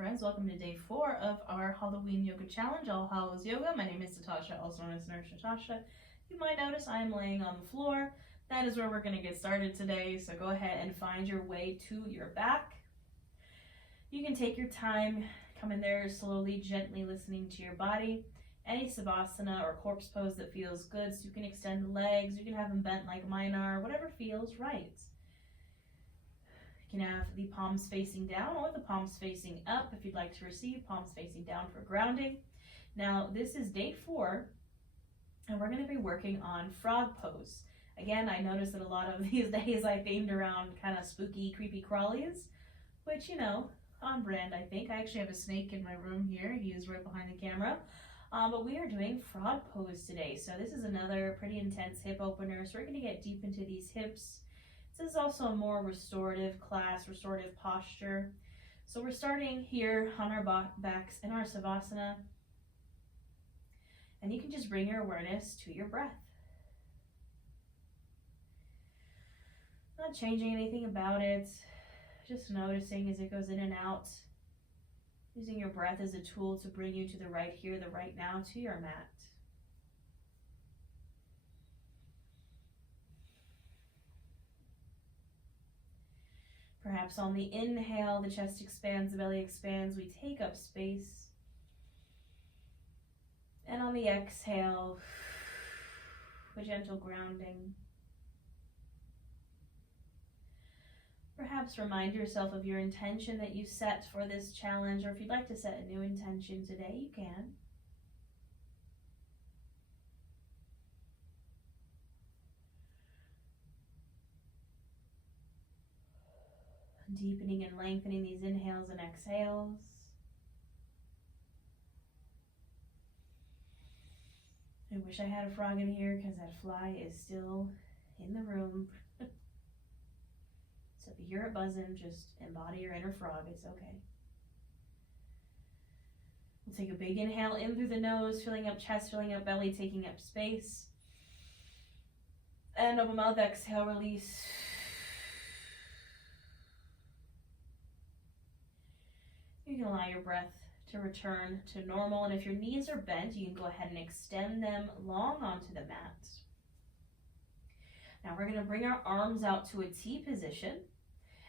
friends. Welcome to day 4 of our Halloween Yoga Challenge, All Hallows Yoga. My name is Natasha, also known as Nurse Natasha. You might notice I am laying on the floor. That is where we're going to get started today, so go ahead and find your way to your back. You can take your time, come in there slowly, gently listening to your body. Any Savasana or corpse pose that feels good, so you can extend the legs, you can have them bent like mine are, whatever feels right. You can have the palms facing down or the palms facing up if you'd like to receive, palms facing down for grounding. Now, this is day 4, and we're going to be working on frog pose. Again, I noticed that a lot of these days I themed around kind of spooky, creepy crawlies, which, you know, on brand, I think. I actually have a snake in my room here. He is right behind the camera. But we are doing frog pose today. So this is another pretty intense hip opener. So we're going to get deep into these hips. This is also a more restorative class, restorative posture. So we're starting here on our backs in our Savasana. And you can just bring your awareness to your breath. Not changing anything about it, just noticing as it goes in and out. Using your breath as a tool to bring you to the right here, the right now, to your mat. Perhaps on the inhale, the chest expands, the belly expands, we take up space. And on the exhale, a gentle grounding. Perhaps remind yourself of your intention that you set for this challenge, or if you'd like to set a new intention today, you can. Deepening and lengthening these inhales and exhales. I wish I had a frog in here because that fly is still in the room. So if you hear it buzzing, just embody your inner frog. It's okay. We'll take a big inhale in through the nose, filling up chest, filling up belly, taking up space. And open mouth, exhale, release. You can allow your breath to return to normal, and if your knees are bent, you can go ahead and extend them long onto the mat. Now we're going to bring our arms out to a T position,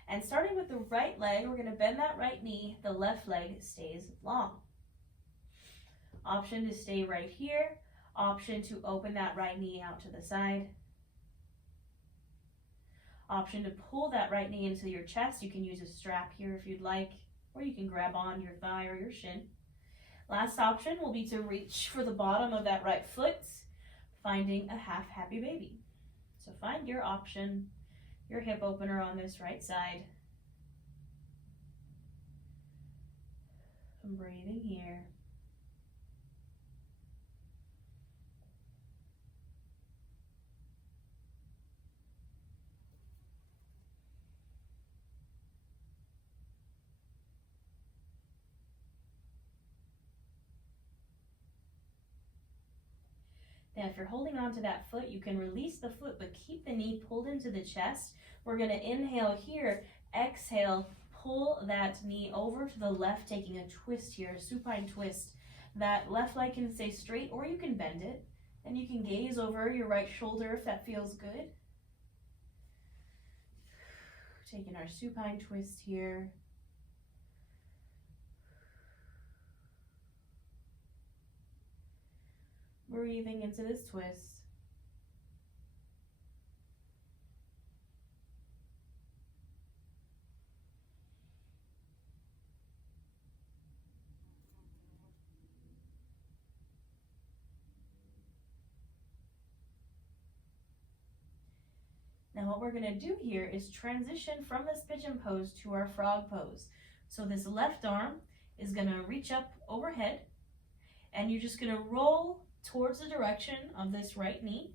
and starting with the right leg, we're going to bend that right knee, the left leg stays long. Option to stay right here, option to open that right knee out to the side. Option to pull that right knee into your chest. You can use a strap here if you'd like, or you can grab on your thigh or your shin. Last option will be to reach for the bottom of that right foot, finding a half happy baby. So find your option, your hip opener on this right side. I'm breathing here. Now, if you're holding on to that foot, you can release the foot, but keep the knee pulled into the chest. We're going to inhale here, exhale, pull that knee over to the left, taking a twist here, a supine twist. That left leg can stay straight, or you can bend it, and you can gaze over your right shoulder if that feels good. Taking our supine twist here. Breathing into this twist. Now what we're going to do here is transition from this pigeon pose to our frog pose. So this left arm is going to reach up overhead, and you're just going to roll towards the direction of this right knee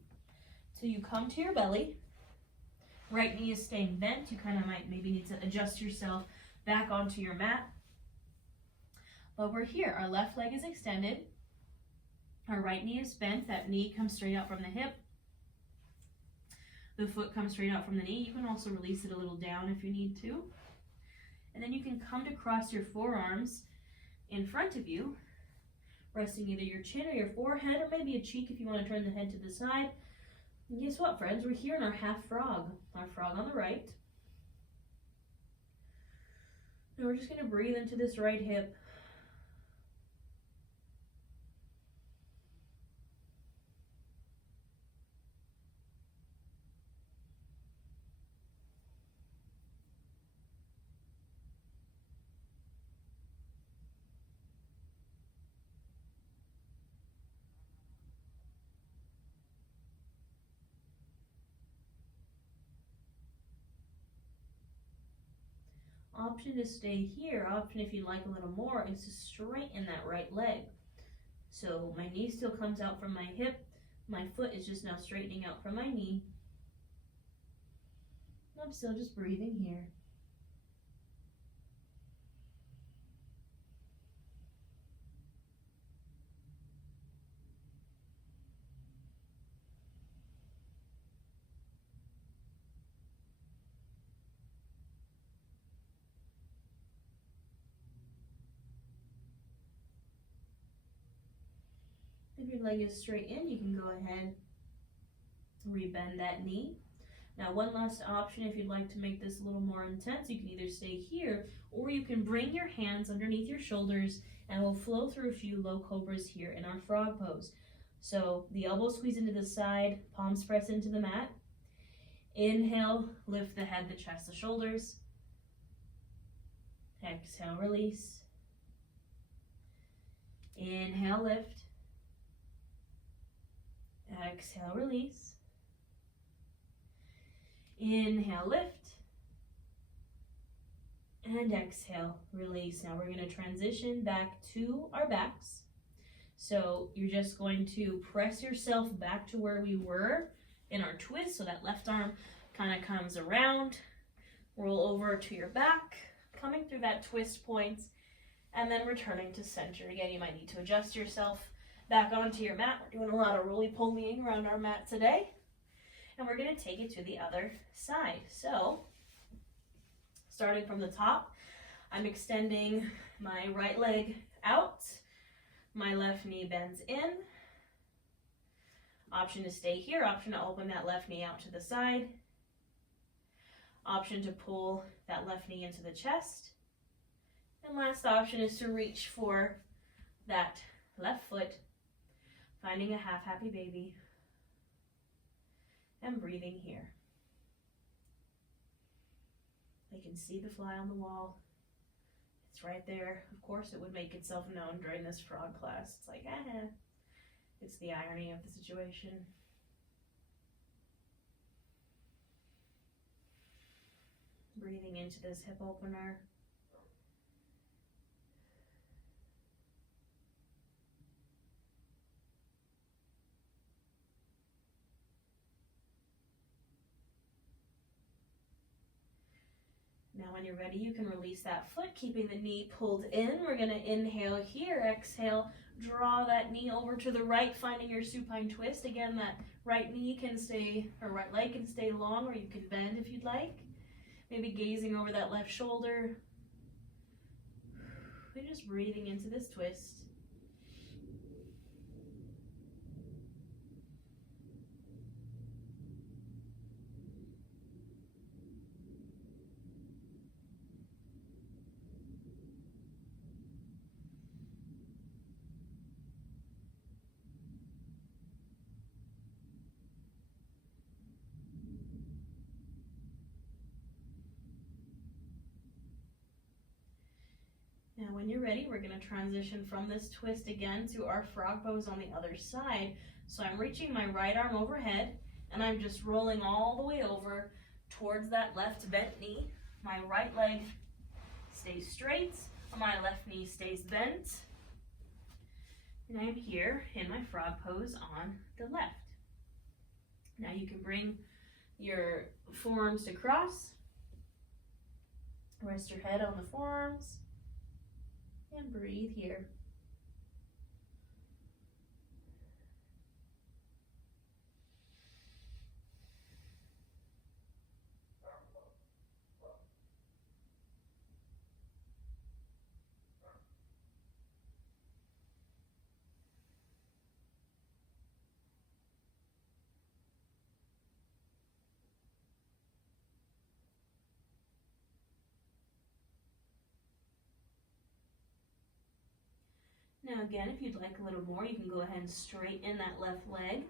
till you come to your belly. Right knee is staying bent. You kind of might maybe need to adjust yourself back onto your mat. But we're here. Our left leg is extended. Our right knee is bent. That knee comes straight out from the hip. The foot comes straight out from the knee. You can also release it a little down if you need to. And then you can come to cross your forearms in front of you, resting either your chin or your forehead, or maybe a cheek if you want to turn the head to the side. And guess what, friends? We're here in our half frog. Our frog on the right. And we're just going to breathe into this right hip. Option to stay here. Option, if you'd like a little more, is to straighten that right leg. So my knee still comes out from my hip. My foot is just now straightening out from my knee. I'm still just breathing here. If your leg is straight in, you can go ahead and rebend that knee. Now, one last option, if you'd like to make this a little more intense, you can either stay here, or you can bring your hands underneath your shoulders, and we'll flow through a few low cobras here in our frog pose. So the elbows squeeze into the side, palms press into the mat. Inhale, lift the head, the chest, the shoulders. Exhale, release. Inhale, lift. Exhale, release. Inhale, lift. And exhale, release. Now we're going to transition back to our backs. So you're just going to press yourself back to where we were in our twist. So that left arm kind of comes around. Roll over to your back, coming through that twist point, and then returning to center. Again, you might need to adjust yourself back onto your mat. We're doing a lot of roly-polying around our mat today. And we're going to take it to the other side. So, starting from the top, I'm extending my right leg out. My left knee bends in. Option to stay here. Option to open that left knee out to the side. Option to pull that left knee into the chest. And last option is to reach for that left foot, finding a half happy baby, and breathing here. I can see the fly on the wall. It's right there. Of course, it would make itself known during this frog class. It's like, it's the irony of the situation. Breathing into this hip opener. Now when you're ready, you can release that foot, keeping the knee pulled in. We're going to inhale here, exhale, draw that knee over to the right, finding your supine twist. Again, that right knee can stay, or right leg can stay long, or you can bend if you'd like. Maybe gazing over that left shoulder. We're just breathing into this twist. Now when you're ready, we're going to transition from this twist again to our frog pose on the other side. So I'm reaching my right arm overhead, and I'm just rolling all the way over towards that left bent knee. My right leg stays straight, my left knee stays bent, and I'm here in my frog pose on the left. Now you can bring your forearms to cross, rest your head on the forearms, and breathe here. Now again, if you'd like a little more, you can go ahead and straighten that left leg.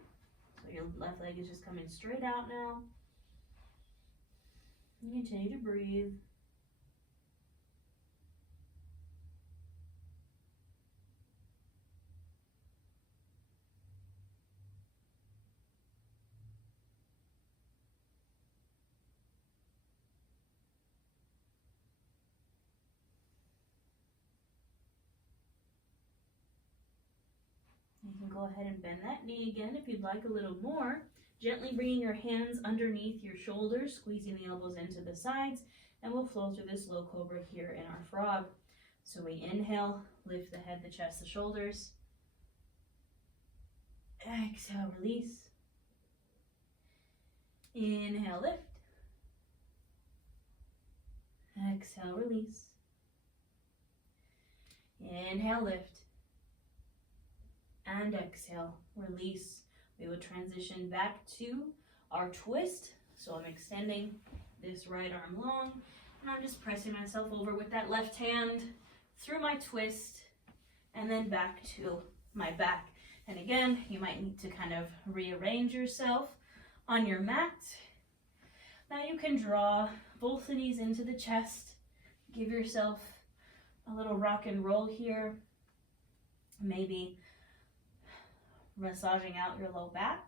So your left leg is just coming straight out now. And continue to breathe. You can go ahead and bend that knee again if you'd like a little more. Gently bringing your hands underneath your shoulders, squeezing the elbows into the sides, and we'll flow through this low cobra here in our frog. So we inhale, lift the head, the chest, the shoulders. Exhale, release. Inhale, lift. Exhale, release. Inhale, lift. And exhale, release. We will transition back to our twist. So I'm extending this right arm long, and I'm just pressing myself over with that left hand through my twist, and then back to my back. And again, you might need to kind of rearrange yourself on your mat. Now you can draw both the knees into the chest. Give yourself a little rock and roll here. Maybe massaging out your low back.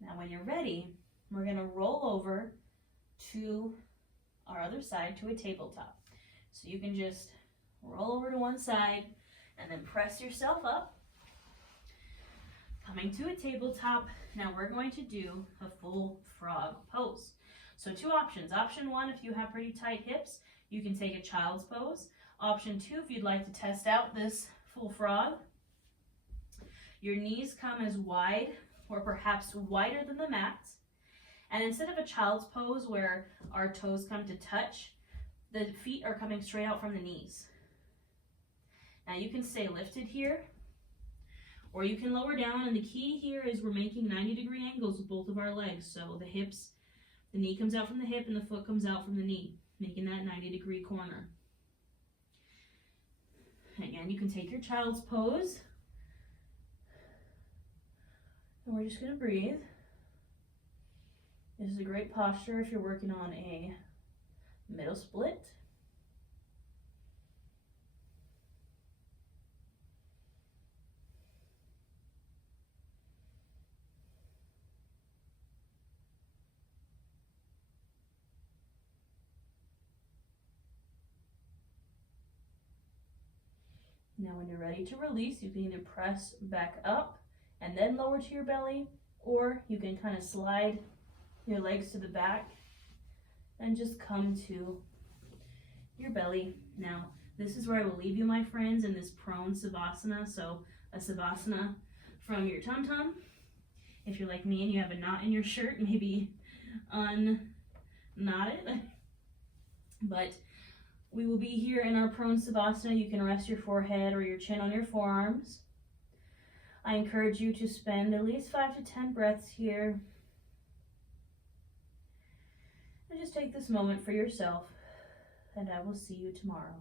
Now when you're ready, we're going to roll over to our other side to a tabletop. So you can just roll over to one side and then press yourself up. Coming to a tabletop, now we're going to do a full frog pose. So two options. Option one, if you have pretty tight hips, you can take a child's pose. Option two, if you'd like to test out this full frog, your knees come as wide or perhaps wider than the mat. And instead of a child's pose where our toes come to touch, the feet are coming straight out from the knees. Now you can stay lifted here, or you can lower down, and the key here is we're making 90-degree angles with both of our legs. So the hips, the knee comes out from the hip and the foot comes out from the knee, making that 90-degree corner. Again, you can take your child's pose, and we're just going to breathe. This is a great posture if you're working on a middle split. Now when you're ready to release, you can either press back up and then lower to your belly, or you can kind of slide your legs to the back and just come to your belly. Now, this is where I will leave you, my friends, in this prone savasana. So a savasana from your tum-tum. If you're like me and you have a knot in your shirt, maybe unknot it. But we will be here in our prone savasana. You can rest your forehead or your chin on your forearms. I encourage you to spend at least 5 to 10 breaths here. And just take this moment for yourself, and I will see you tomorrow.